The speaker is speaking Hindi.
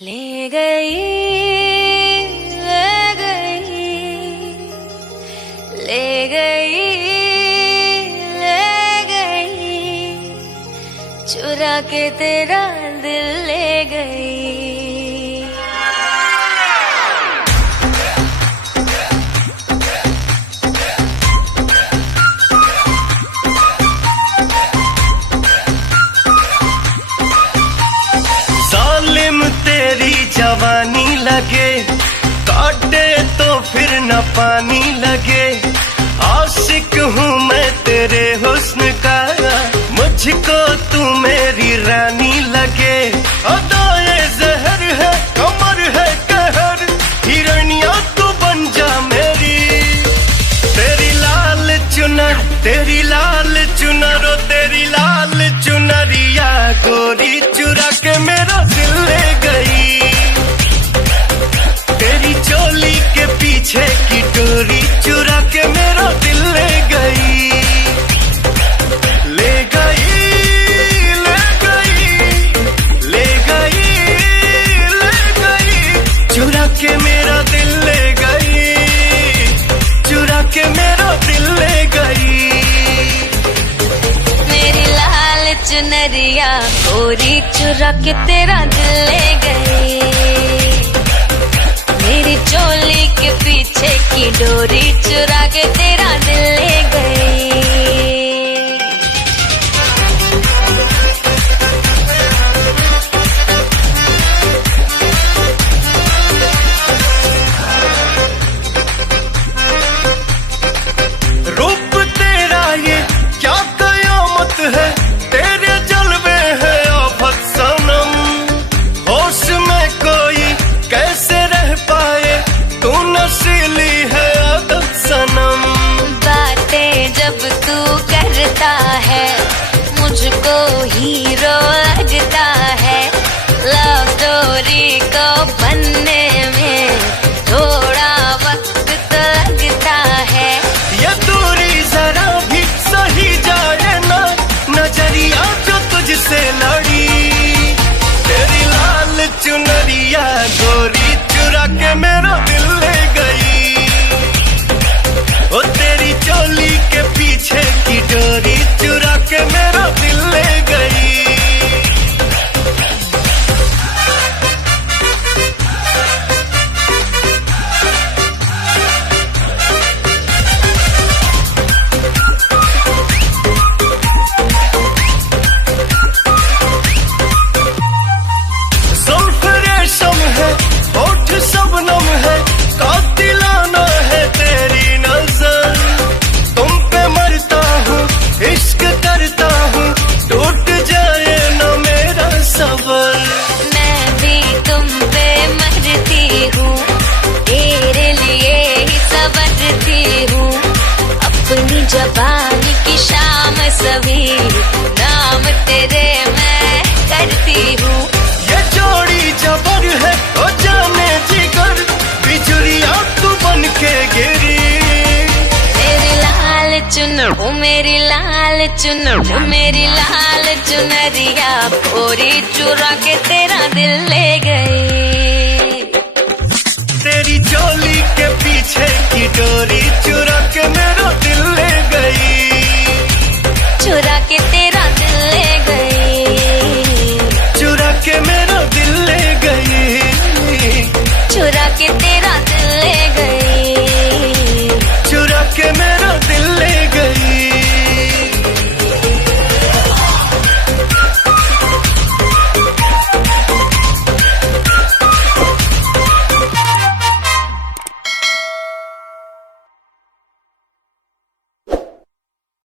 ले गई, ले गई, ले गई, ले गई, चुरा के तेरा दिल ले गई। तेरी जवानी लगे काटे तो फिर न पानी लगे। आशिक हूँ मैं तेरे हुस्न का, मुझको तू मेरी रानी लगे। अदाए जहर है कमर है कहर, हिरनिया तू बन जा मेरी। तेरी लाल चुनर, तेरी लाल चुनर, ओ तेरी लाल चुनरिया गोरी चुरा के मेरा दिल ले गई। तेरी चोली के पीछे की डोरी चुरा के मेरा दिल ले गई। ले गई, ले गई, ले गई, ले गई, चुरा के मेरा दिल ले गई, चुरा के मेरा दिल ले गई। मेरी लाल चुनरिया गोरी चुरा के तेरा दिल ले गई। मेरी चोली के पीछे की डोरी चुरा के तेरा दिल ले गई। रूप तेरा ये क्या कयामत है, तेरे जलवे है आफत सनम। होश में कोई कैसे रह पाए, तू नशीली है आदत सनम। बातें जब तू करता है मुझको हीरो लगता है। लव स्टोरी को बनने में थोड़ा वक्त तो लगता है। ये दूरी जरा भी सही जाए ना, नजरिया जो तुझसे लड़ी। तेरी लाल चुनरिया गोरी चुरा के मेरा दिल ले गई। ओ तेरी चोली के पीछे की डोरी चुरा के मेरा दिल ले गई। जुल्फ रेशम है होठ शबनम है, कातिलाना है तेरी नजर। तुम पे मरता हूँ इश्क करता हूँ, टूट जाए न मेरा सबर। मैं भी तुम पे मरती हूँ, तेरे लिए ही सवरती हूँ। अपनी जबानी की शाम सभी नाम तेरे मैं करती हूँ। ये जोड़ी जबर है ओ जाने जिगर, बिजुरिया तू बन के गिरी। मेरी लाल चुनर, ओ मेरी लाल चुनर, ओ मेरी लाल चुनरिया गोरी चुरा के तेरा दिल ले गई। तेरी चोली के पीछे की डोरी